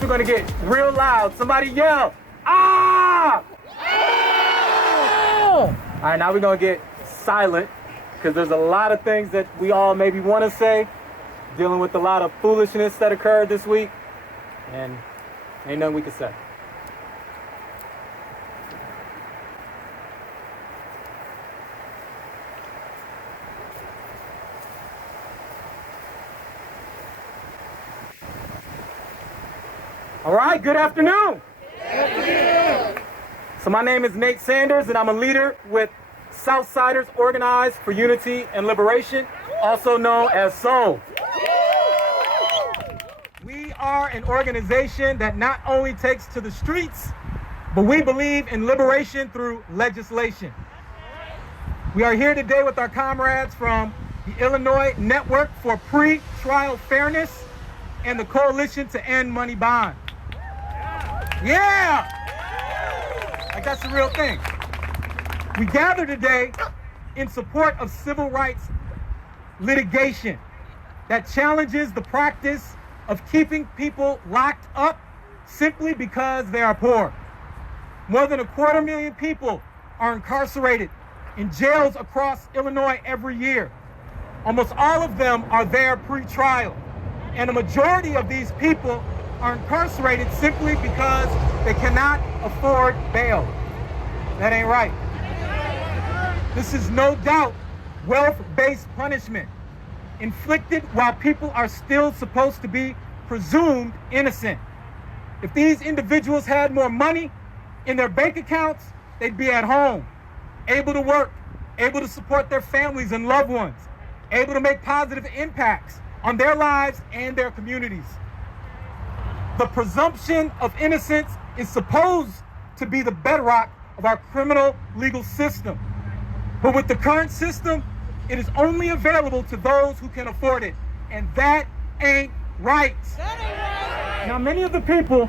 We're gonna get real loud. Somebody yell, ah! All right, now we're gonna get silent because there's a lot of things that we all maybe want to say, dealing with a lot of foolishness that occurred this week, and ain't nothing we can say. All right, good afternoon. Good afternoon. So my name is Nate Sanders, and I'm a leader with Southsiders Organized for Unity and Liberation, also known as SOUL. We are an organization that not only takes to the streets, but we believe in liberation through legislation. We are here today with our comrades from the Illinois Network for Pretrial Fairness and the Coalition to End Money Bond. Yeah! Like that's the real thing. We gather today in support of civil rights litigation that challenges the practice of keeping people locked up simply because they are poor. More than 250,000 people are incarcerated in jails across Illinois every year. Almost all of them are there pre-trial, and a majority of these people are incarcerated simply because they cannot afford bail. That ain't right. This is no doubt wealth-based punishment inflicted while people are still supposed to be presumed innocent. If these individuals had more money in their bank accounts, they'd be at home, able to work, able to support their families and loved ones, able to make positive impacts on their lives and their communities. The presumption of innocence is supposed to be the bedrock of our criminal legal system. But with the current system, it is only available to those who can afford it. And that ain't right. Now, many of the people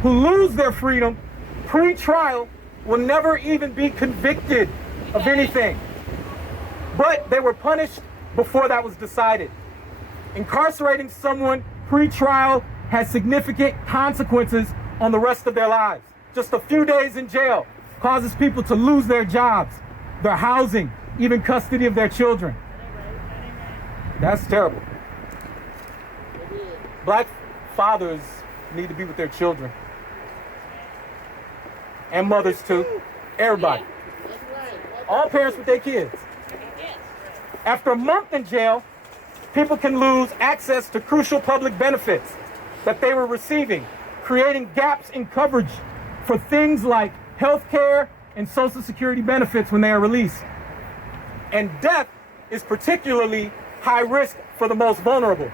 who lose their freedom pre-trial will never even be convicted of anything. But they were punished before that was decided. Incarcerating someone pre-trial has significant consequences on the rest of their lives. Just a few days in jail causes people to lose their jobs, their housing, even custody of their children. That's terrible. Black fathers need to be with their children. And mothers too. Everybody. All parents with their kids. After a month in jail, people can lose access to crucial public benefits that they were receiving, creating gaps in coverage for things like health care and Social Security benefits when they are released. And death is particularly high risk for the most vulnerable,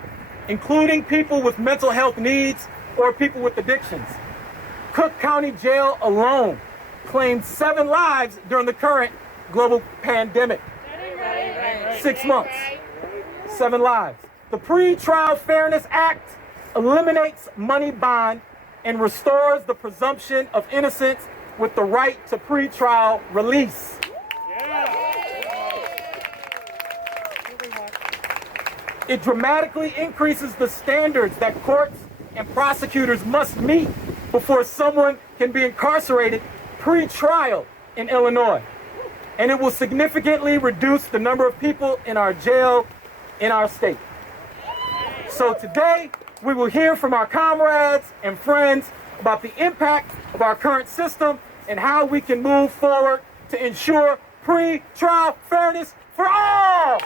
including people with mental health needs or people with addictions. Cook County Jail alone claimed 7 lives during the current global pandemic. 6 months, 7 lives. The Pretrial Fairness Act eliminates money bond and restores the presumption of innocence with the right to pretrial release. It dramatically increases the standards that courts and prosecutors must meet before someone can be incarcerated pre-trial in Illinois. And it will significantly reduce the number of people in our jail in our state. So today, we will hear from our comrades and friends about the impact of our current system and how we can move forward to ensure pre-trial fairness for all.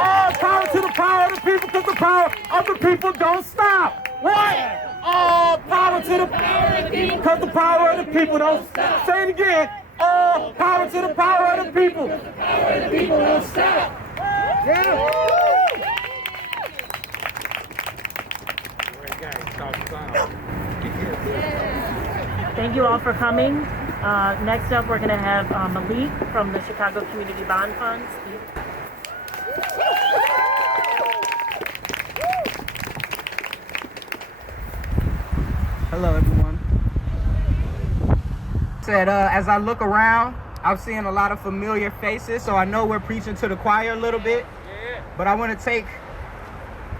All power to the power of the people, because the power of the people don't stop. What? All power to the power of the people, because the power of the people don't stop. Say it again. All power to the power of the people, because the power of the people don't stop. Yeah. Thank you all for coming. Next up, we're going to have Malik from the Chicago Community Bond Fund speak. Hello, everyone. As I look around, I'm seeing a lot of familiar faces, so I know we're preaching to the choir a little bit, but I want to take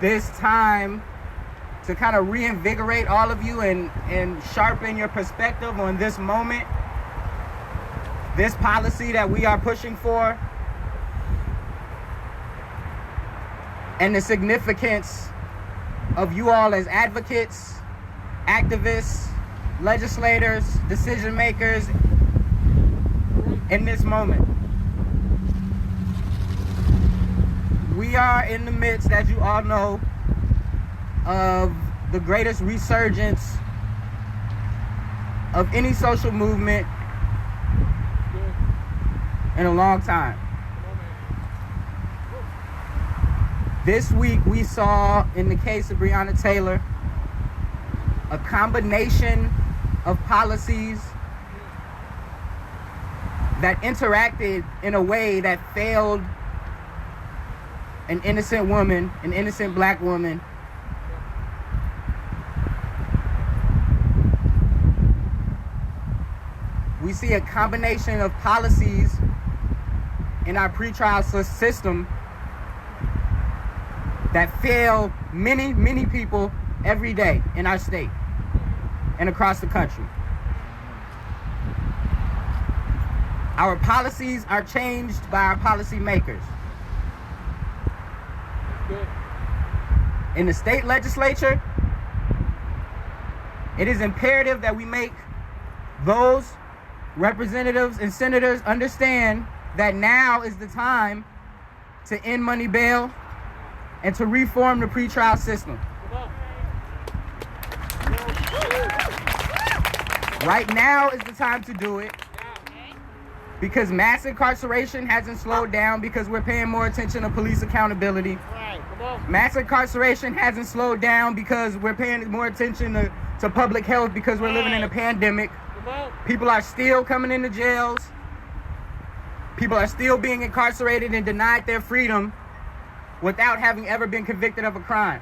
this time to kind of reinvigorate all of you and sharpen your perspective on this moment, this policy that we are pushing for, and the significance of you all as advocates, activists, legislators, decision makers in this moment. We are in the midst, as you all know, of the greatest resurgence of any social movement in a long time. This week we saw, in the case of Breonna Taylor, a combination of policies that interacted in a way that failed an innocent woman, an innocent black woman, we see a combination of policies in our pretrial system that fail many, many people every day in our state and across the country. Our policies are changed by our policymakers. In the state legislature, it is imperative that we make those representatives and senators understand that now is the time to end money bail and to reform the pretrial system. Right now is the time to do it, because mass incarceration hasn't slowed down because we're paying more attention to police accountability. Mass incarceration hasn't slowed down because we're paying more attention to public health because we're living in a pandemic. People are still coming into jails. People are still being incarcerated and denied their freedom without having ever been convicted of a crime.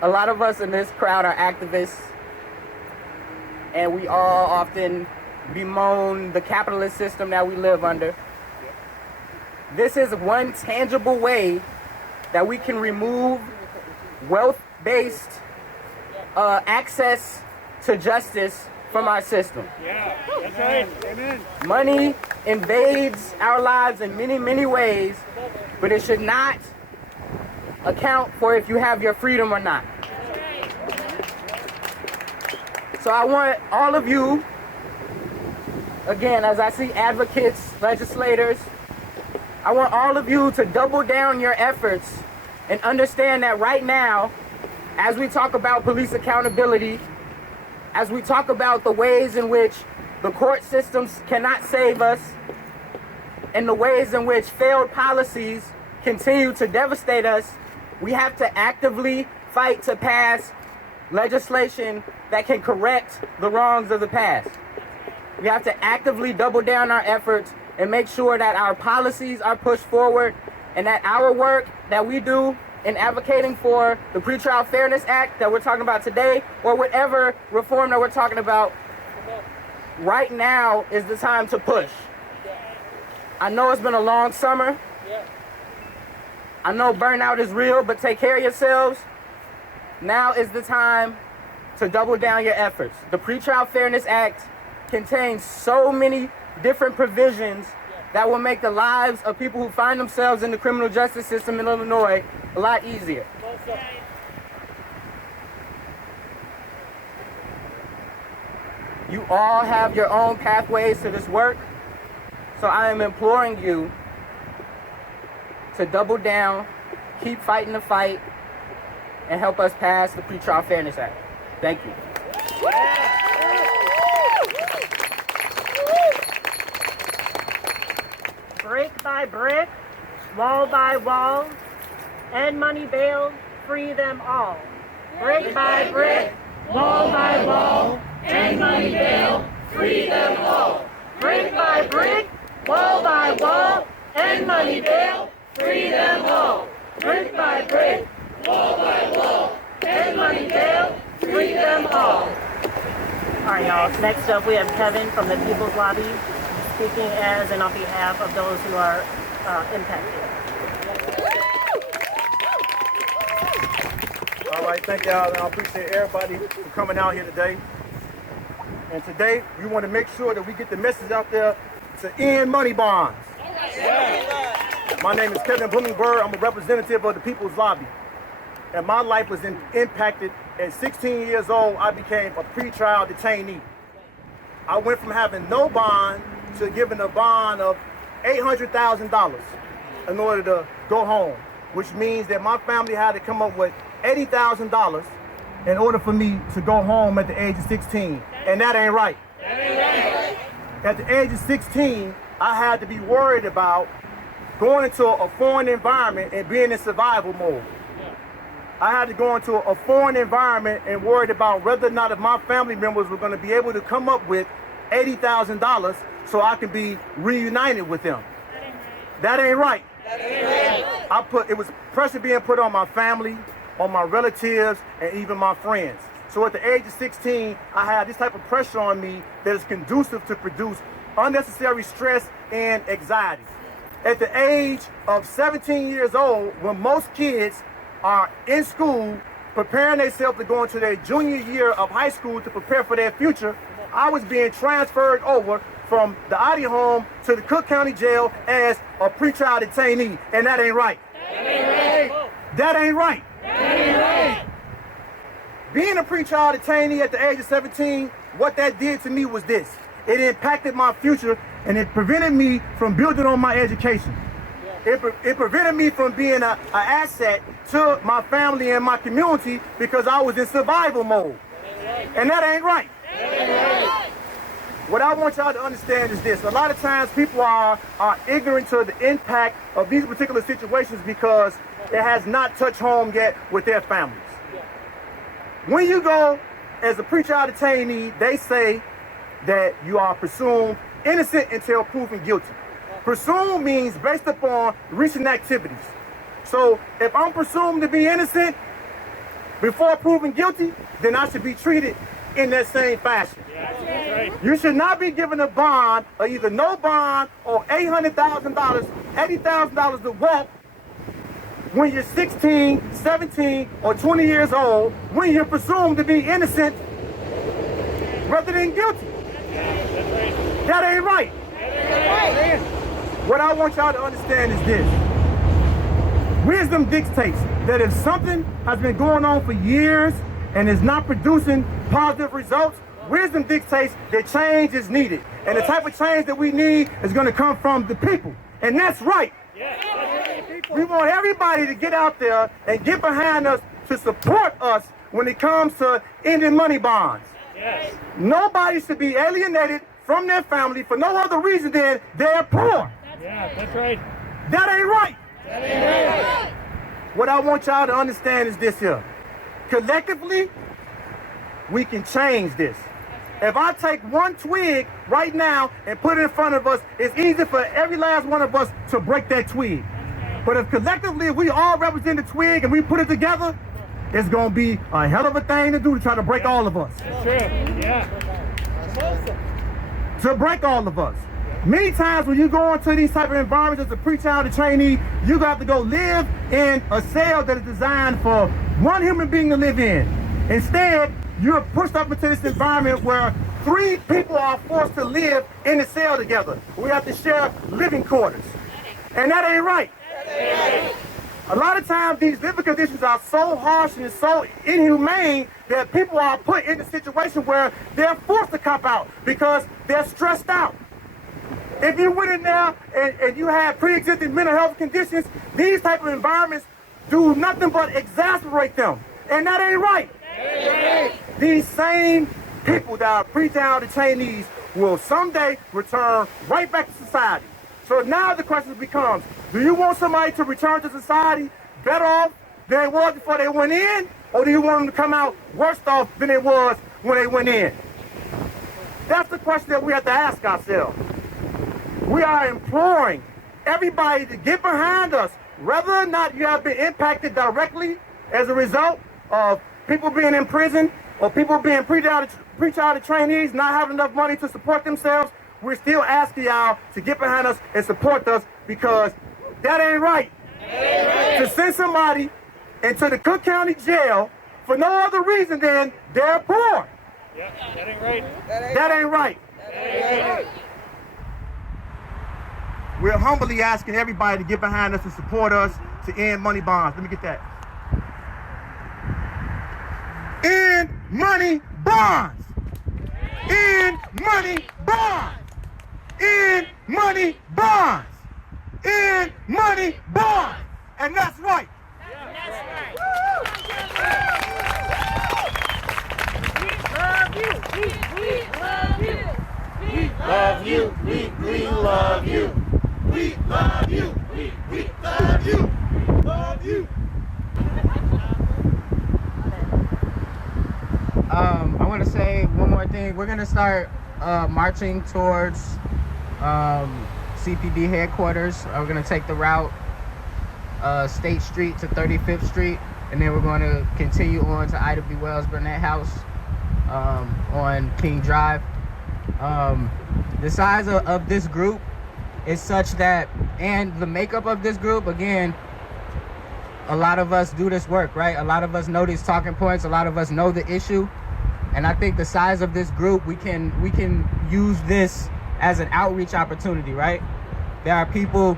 A lot of us in this crowd are activists, and we all often bemoan the capitalist system that we live under. This is one tangible way that we can remove wealth-based access to justice from our system. Yeah, that's right. Amen. Money invades our lives in many, many ways, but it should not account for if you have your freedom or not. So I want all of you, again, as I see advocates, legislators, I want all of you to double down your efforts and understand that right now, as we talk about police accountability, as we talk about the ways in which the court systems cannot save us, and the ways in which failed policies continue to devastate us, we have to actively fight to pass legislation that can correct the wrongs of the past. We have to actively double down our efforts and make sure that our policies are pushed forward and that our work that we do in advocating for the Pretrial Fairness Act that we're talking about today, or whatever reform that we're talking about, right now is the time to push. I know it's been a long summer. I know burnout is real, but take care of yourselves. Now is the time to double down your efforts. The Pretrial Fairness Act contains so many different provisions that will make the lives of people who find themselves in the criminal justice system in Illinois a lot easier. You all have your own pathways to this work, so I am imploring you to double down, keep fighting the fight, and help us pass the Pretrial Fairness Act. Thank you. Brick by brick, wall by wall, end money bail, free them all. Brick by brick, wall by wall, end money bail, free them all. Brick by brick, wall by wall, end money bail, free them all. Brick by brick, wall by wall, end money bail, free them all. All right, y'all. Next up, we have Kevin from the People's Lobby, speaking as and on behalf of those who are impacted. All right, thank y'all, and I appreciate everybody for coming out here today. And today, we want to make sure that we get the message out there to end money bonds. My name is Kevin Bloomingberg. I'm a representative of the People's Lobby. And my life was impacted. At 16 years old, I became a pretrial detainee. I went from having no bond to giving a bond of $800,000 in order to go home, which means that my family had to come up with $80,000 in order for me to go home at the age of 16. And that ain't right. At the age of 16, I had to be worried about going into a foreign environment and being in survival mode. I had to go into a foreign environment and worried about whether or not if my family members were going to be able to come up with $80,000 so I can be reunited with them. That ain't right. It was pressure being put on my family, on my relatives, and even my friends. So at the age of 16, I had this type of pressure on me that is conducive to produce unnecessary stress and anxiety. At the age of 17 years old, when most kids are in school preparing themselves to go into their junior year of high school to prepare for their future, I was being transferred over from the Audi home to the Cook County Jail as a pretrial detainee, and that ain't right. That ain't right. Being a pretrial detainee at the age of 17, what that did to me was this. It impacted my future, and it prevented me from building on my education. It prevented me from being an asset to my family and my community because I was in survival mode. And that ain't right. What I want y'all to understand is this. A lot of times people are ignorant to the impact of these particular situations because it has not touched home yet with their families. When you go as a pretrial detainee, they say that you are presumed innocent until proven guilty. Presumed means based upon recent activities. So if I'm presumed to be innocent before proven guilty, then I should be treated in that same fashion. You should not be given a bond or either no bond or $800,000, $80,000 to walk when you're 16, 17, or 20 years old, when you're presumed to be innocent rather than guilty. That ain't right. What I want y'all to understand is this. Wisdom dictates that if something has been going on for years and is not producing positive results, wisdom dictates that change is needed. And the type of change that we need is going to come from the people. And that's right. We want everybody to get out there and get behind us to support us when it comes to ending money bonds. Nobody should be alienated from their family for no other reason than they're poor. That's right. That ain't right. That ain't right. What I want y'all to understand is this here. Collectively, we can change this. If I take one twig right now and put it in front of us, it's easy for every last one of us to break that twig. But if collectively we all represent the twig and we put it together, it's going to be a hell of a thing to do to try to break all of us. That's true. Yeah. To break all of us. Many times when you go into these type of environments as a pretrial detainee, you got to go live in a cell that is designed for one human being to live in. Instead, you're pushed up into this environment where 3 people are forced to live in a cell together. We have to share living quarters. And that ain't right. A lot of times these living conditions are so harsh and so inhumane that people are put in a situation where they're forced to cop out because they're stressed out. If you went in there and you had pre-existing mental health conditions, these type of environments do nothing but exacerbate them. And that ain't right. These same people that are pretrial detainees will someday return right back to society. So now the question becomes, do you want somebody to return to society better off than they was before they went in? Or do you want them to come out worse off than they was when they went in? That's the question that we have to ask ourselves. We are imploring everybody to get behind us, whether or not you have been impacted directly as a result of people being in prison or people being pretrial detainees not having enough money to support themselves. We're still asking y'all to get behind us and support us because that ain't right. To send somebody into the Cook County Jail for no other reason than they're poor. Yeah, that ain't right. That ain't right. We're humbly asking everybody to get behind us and support us to end money bonds. Let me get that. End money bonds. End money bonds. End money bonds. End money bonds. And that's right. We love you. We love you. We love you. We love you. Love you. I want to say one more thing. We're going to start marching towards CPD headquarters. We're going to take the route State Street to 35th Street, and then we're going to continue on to Ida B. Wells Burnett House on King Drive. The size of this group is such that, and the makeup of this group, again, a lot of us do this work, right? A lot of us know these talking points. A lot of us know the issue. And I think the size of this group, we can use this as an outreach opportunity, right? There are people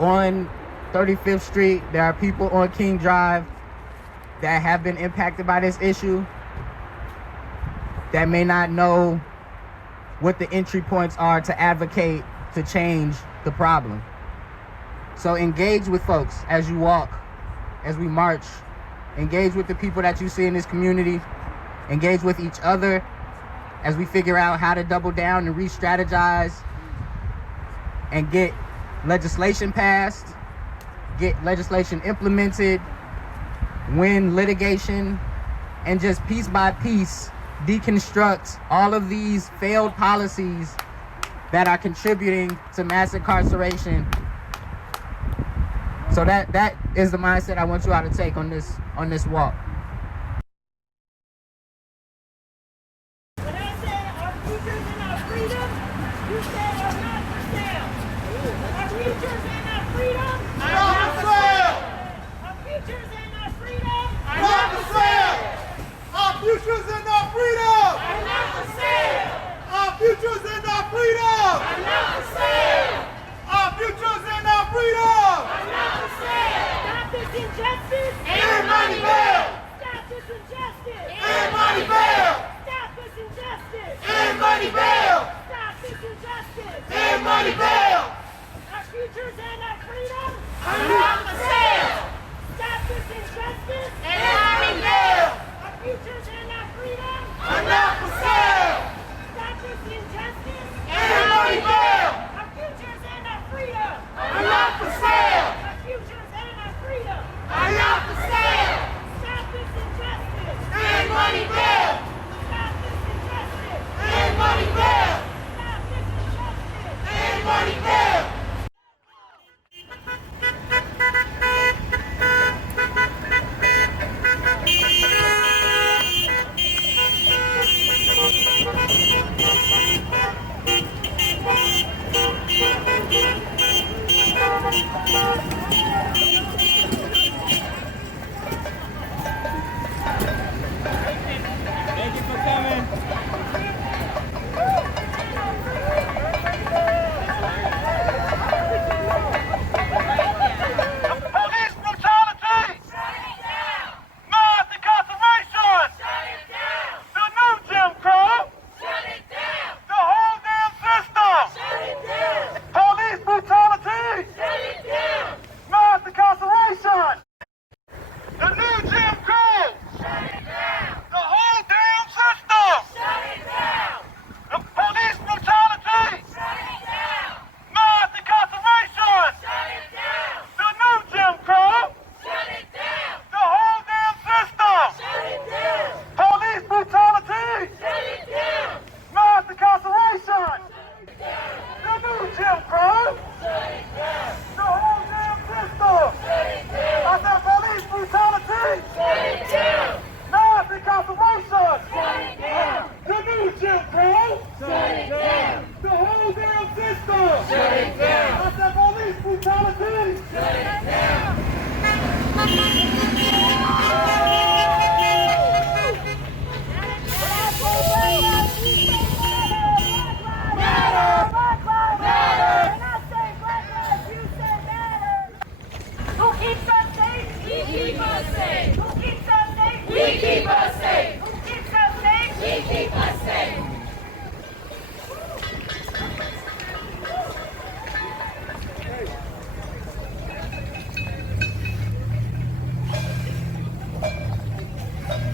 on 35th Street. There are people on King Drive that have been impacted by this issue that may not know what the entry points are to advocate to change the problem. So engage with folks as you walk, as we march. Engage with the people that you see in this community. Engage with each other as we figure out how to double down and re-strategize and get legislation passed, get legislation implemented, win litigation, and just piece by piece deconstruct all of these failed policies that are contributing to mass incarceration. So that is the mindset I want you all to take on this walk. When I say our futures and our freedom, you say are not for sale. Our futures and our freedom are not for sale. Our futures and our freedom are not for sale. Our futures and our freedom Are not for sale. Our futures and our freedom Are not for sale. Our futures and our freedom Are not for sale. Stop this injustice. And money bail. Stop this injustice. And money bail. Stop this injustice. And money bail. Stop this injustice. And money bail. Our futures and our freedom Are not for sale. Stop this injustice. And money bail. Our futures and our freedom Are not for sale. Stop this injustice. And money bail. Our futures and our freedom Are not for sale. Our futures and our freedom Are not for sale. Stop this injustice. And money bail. Stop this injustice. And money bail. Stop this injustice. And money bail. keep us safe. Who keeps us safe? We keep us safe. Who keeps us safe? We keep us safe.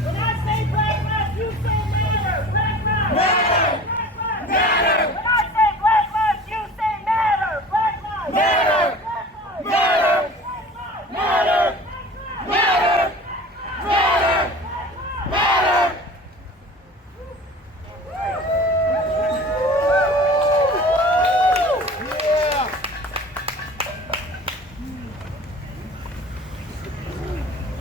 When I say Black Lives, you say matter. Black Lives. Matter. Black Lives. Matter. When I say Black Lives, you say matter. Black Lives. Matter. Black Lives. Matter. Black Lives. Matter. Matter. Matter. Matter.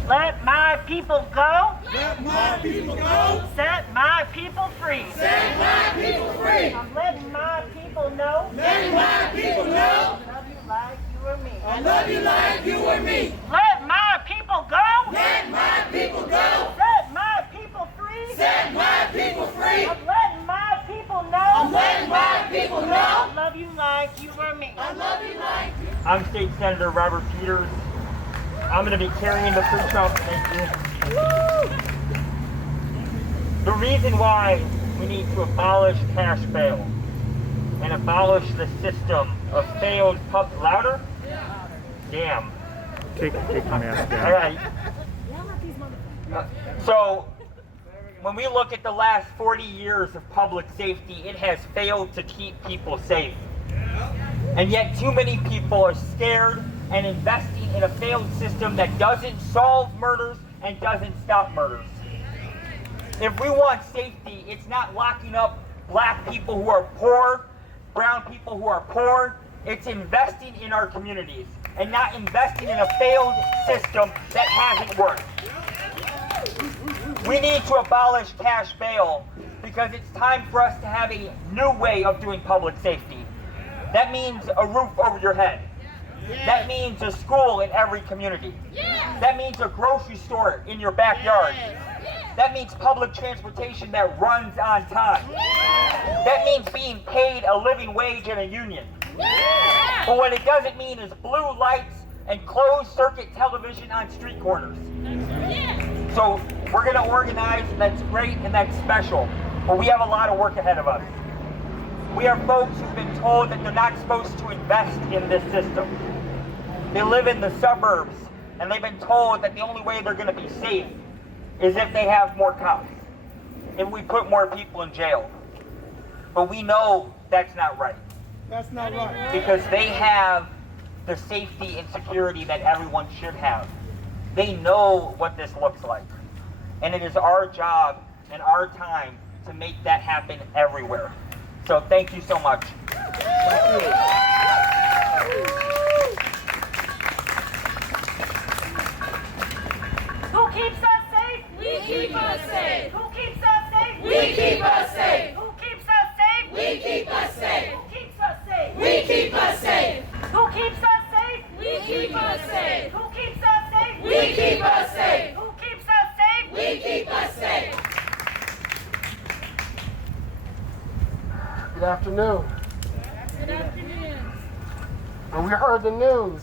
Let my people go. Let my people go. Set my people free. Set my people free. I'm letting my people know. Let my people know. I love you like you or me. I love you like you or me. Let my people go. Let my people go. Set my people free. Set my people free. I'm letting my people know. I'm letting my people know. I love you like you or me. I love you like you. I'm State Senator Robert Peters. I'm going to be carrying the pretrial. Thank you. The reason why we need to abolish cash bail and abolish the system of failed louder? Damn. Take your mask down. All right. So, when we look at the last 40 years of public safety, it has failed to keep people safe. And yet too many people are scared and investing in a failed system that doesn't solve murders and doesn't stop murders. If we want safety, it's not locking up black people who are poor, brown people who are poor. It's investing in our communities and not investing in a failed system that hasn't worked. We need to abolish cash bail because it's time for us to have a new way of doing public safety. That means a roof over your head. That means a school in every community. That means a grocery store in your backyard. That means public transportation that runs on time. That means being paid a living wage in a union. But what it doesn't mean is blue lights and closed circuit television on street corners. So we're going to organize, and that's great and that's special. But we have a lot of work ahead of us. We are folks who've been told that they're not supposed to invest in this system. They live in the suburbs, and they've been told that the only way they're going to be safe is if they have more cops, if we put more people in jail. But we know that's not right. That's not right. Because they have the safety and security that everyone should have. They know what this looks like. And it is our job and our time to make that happen everywhere. So thank you so much. Thank you. Who keeps us safe? We keep us safe. Who keeps us safe? We keep us safe. Who keeps us safe? We keep us safe. Who keeps us safe? We keep us safe. Who keeps us safe? We keep us safe. Who keeps us safe? We keep us safe. Who keeps us safe? We keep us safe. Good afternoon. Good afternoon. When we heard the news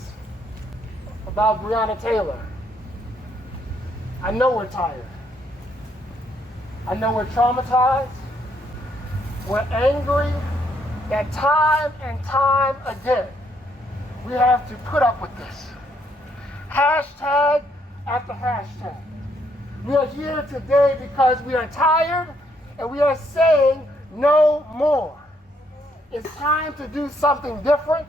about Breonna Taylor, I know we're tired. I know we're traumatized. We're angry that time and time again we have to put up with this. Hashtag after hashtag. We are here today because we are tired and we are saying no more. It's time to do something different.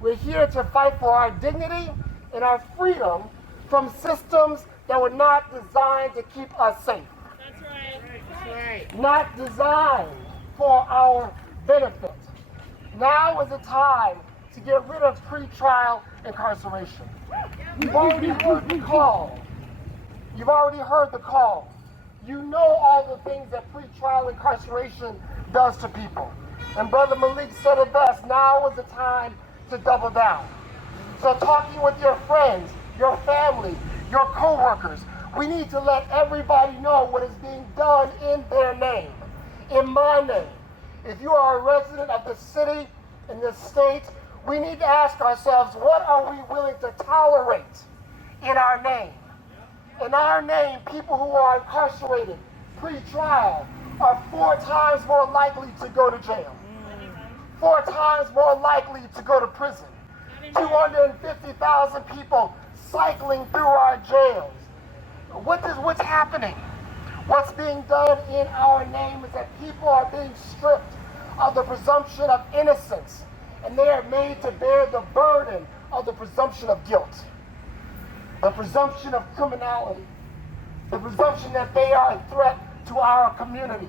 We're here to fight for our dignity and our freedom from systems that were not designed to keep us safe. That's right. That's right. Not designed for our benefit. Now is the time to get rid of pretrial incarceration. You've already heard the call. You've already heard the call. You know all the things that pretrial incarceration does to people. And Brother Malik said it best, now is the time to double down. So talking with your friends, your family, your co-workers, we need to let everybody know what is being done in their name, in my name. If you are a resident of the city, in this state, we need to ask ourselves, what are we willing to tolerate in our name? In our name, people who are incarcerated pre-trial are 4 times more likely to go to jail, 4 times more likely to go to prison. 250,000 people cycling through our jails. What's happening? What's being done in our name is that people are being stripped of the presumption of innocence, and they are made to bear the burden of the presumption of guilt, the presumption of criminality, the presumption that they are a threat to our communities.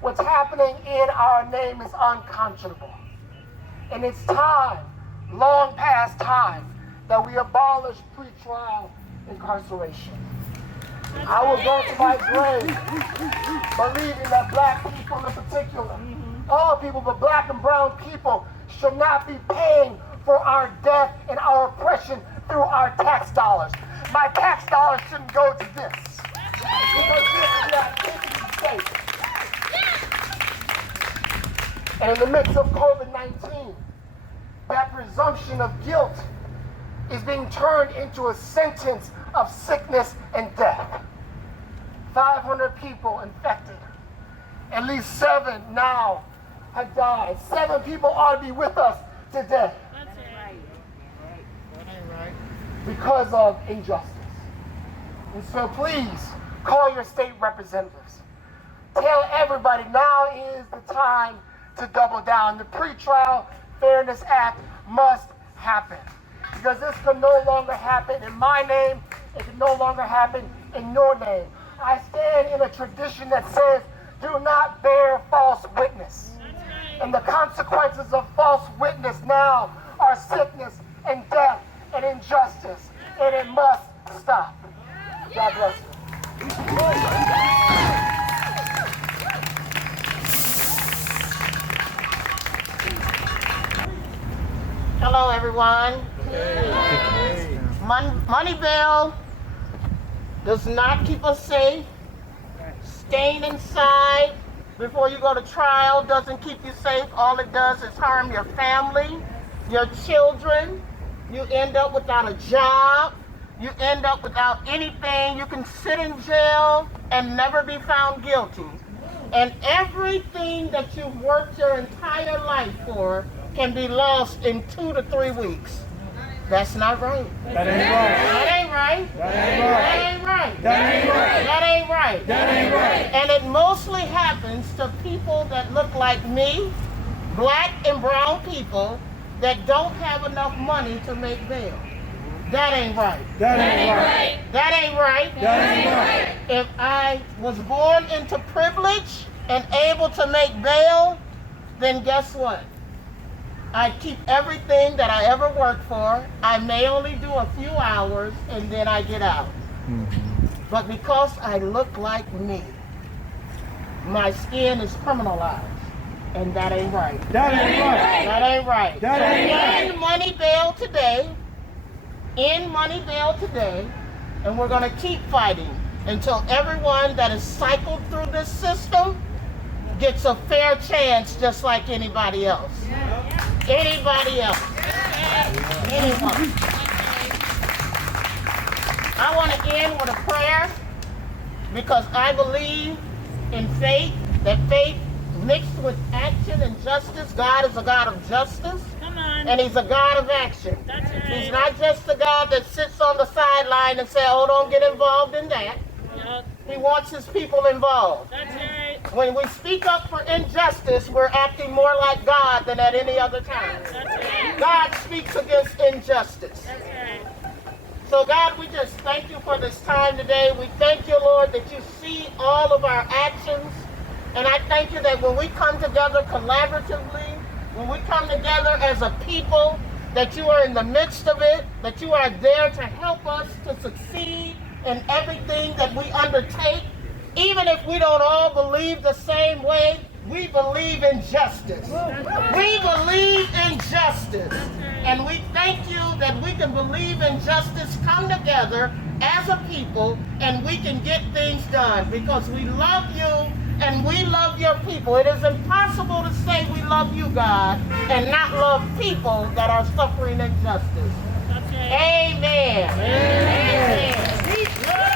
What's happening in our name is unconscionable. And it's time, long past time, that we abolish pretrial incarceration. I will go to my grave believing that black people in particular, all people but black and brown people, should not be paying for our death and our oppression through our tax dollars. My tax dollars shouldn't go to this, because this is the identity state. And in the midst of COVID-19, that presumption of guilt is being turned into a sentence of sickness and death. 500 people infected. At least 7 now have died. 7 people ought to be with us today. Because of injustice. And so please, call your state representatives. Tell everybody now is the time to double down. The Pretrial Fairness Act must happen. Because this can no longer happen in my name. It can no longer happen in your name. I stand in a tradition that says, do not bear false witness. And the consequences of false witness now are sickness and death and injustice. And it must stop. God bless you. Hello, everyone. Money bail does not keep us safe. Staying inside before you go to trial doesn't keep you safe. All it does is harm your family, your children. You end up without a job. You end up without anything. You can sit in jail and never be found guilty. And everything that you've worked your entire life for can be lost in 2 to 3 weeks. That's not right. That ain't right. That ain't right. That ain't right. That ain't right. That ain't right. That ain't right. That ain't right. And it mostly happens to people that look like me, black and brown people that don't have enough money to make bail. That ain't right. That ain't right. That ain't right. That ain't right. If I was born into privilege and able to make bail, then guess what? I keep everything that I ever worked for. I may only do a few hours and then I get out. But because I look like me, my skin is criminalized. And that ain't right. That ain't right. That ain't right. That ain't right. End money bail today. End money bail today. And we're going to keep fighting until everyone that is cycled through this system gets a fair chance just like anybody else. Anybody else. Anyone. I want to end with a prayer because I believe in faith, that faith mixed with action and justice. God is a God of justice. And he's a God of action. He's not just a God that sits on the sideline and says, oh, don't get involved in that. He wants his people involved. When we speak up for injustice, we're acting more like God than at any other time. God speaks against injustice. So God, we just thank you for this time today. We thank you, Lord, that you see all of our actions. And I thank you that when we come together collaboratively, when we come together as a people, that you are in the midst of it, that you are there to help us to succeed in everything that we undertake. Even if we don't all believe the same way, we believe in justice. We believe in justice. And we thank you that we can believe in justice, come together as a people, and we can get things done because we love you and we love your people. It is impossible to say we love you, God, and not love people that are suffering injustice. Amen. Amen. Amen.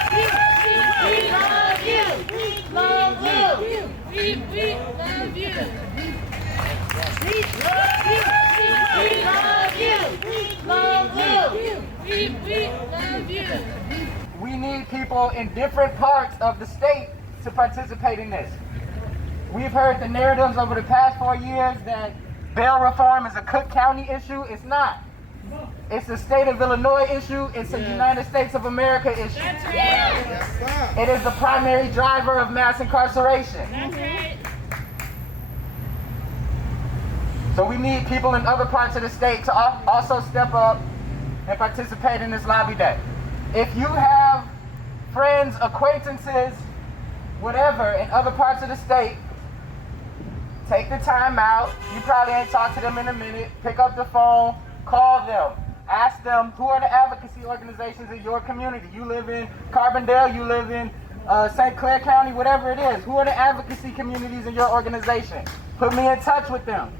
need people in different parts of the state to participate in this. We've heard the narratives over the past 4 years that bail reform is a Cook County issue. It's not. It's a state of Illinois issue. It's a United States of America issue. That's right. It is the primary driver of mass incarceration. That's right. So we need people in other parts of the state to also step up and participate in this lobby day. If you have friends, acquaintances, whatever, in other parts of the state, take the time out. You probably ain't talked to them in a minute. Pick up the phone, call them, ask them who are the advocacy organizations in your community. You live in Carbondale, you live in St. Clair County, whatever it is. Who are the advocacy communities in your organization? Put me in touch with them.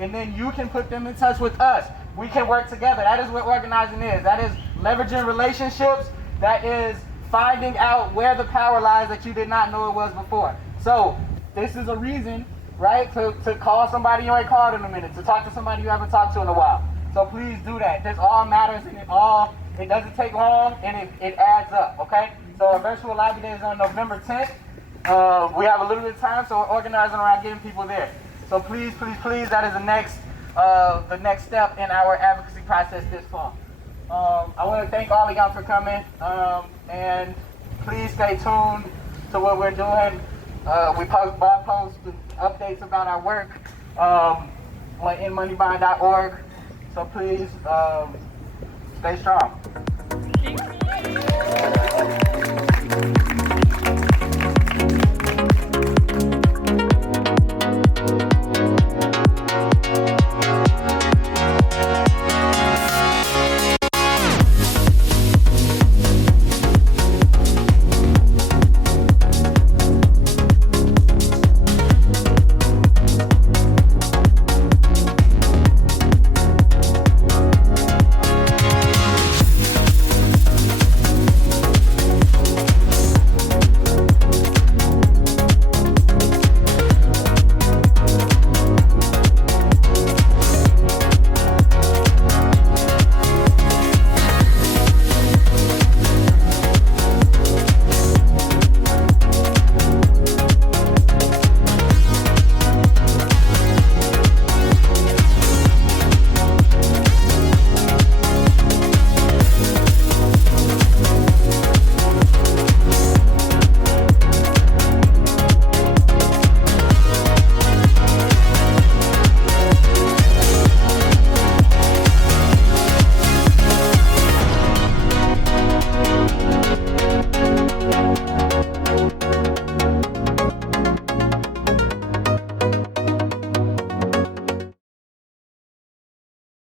And then you can put them in touch with us. We can work together. That is what organizing is. That is leveraging relationships. That is finding out where the power lies that you did not know it was before. So this is a reason, right, to call somebody you ain't called in a minute, to talk to somebody you haven't talked to in a while. So please do that. This all matters, and it doesn't take long, and it adds up, okay? So our virtual lobby day is on November 10th. We have a little bit of time, so we're organizing around getting people there. So please, please, please, that is the next step in our advocacy process this fall. I want to thank all of y'all for coming, and please stay tuned to what we're doing. We post blog posts, updates about our work on inmoneybond.org. So please stay strong.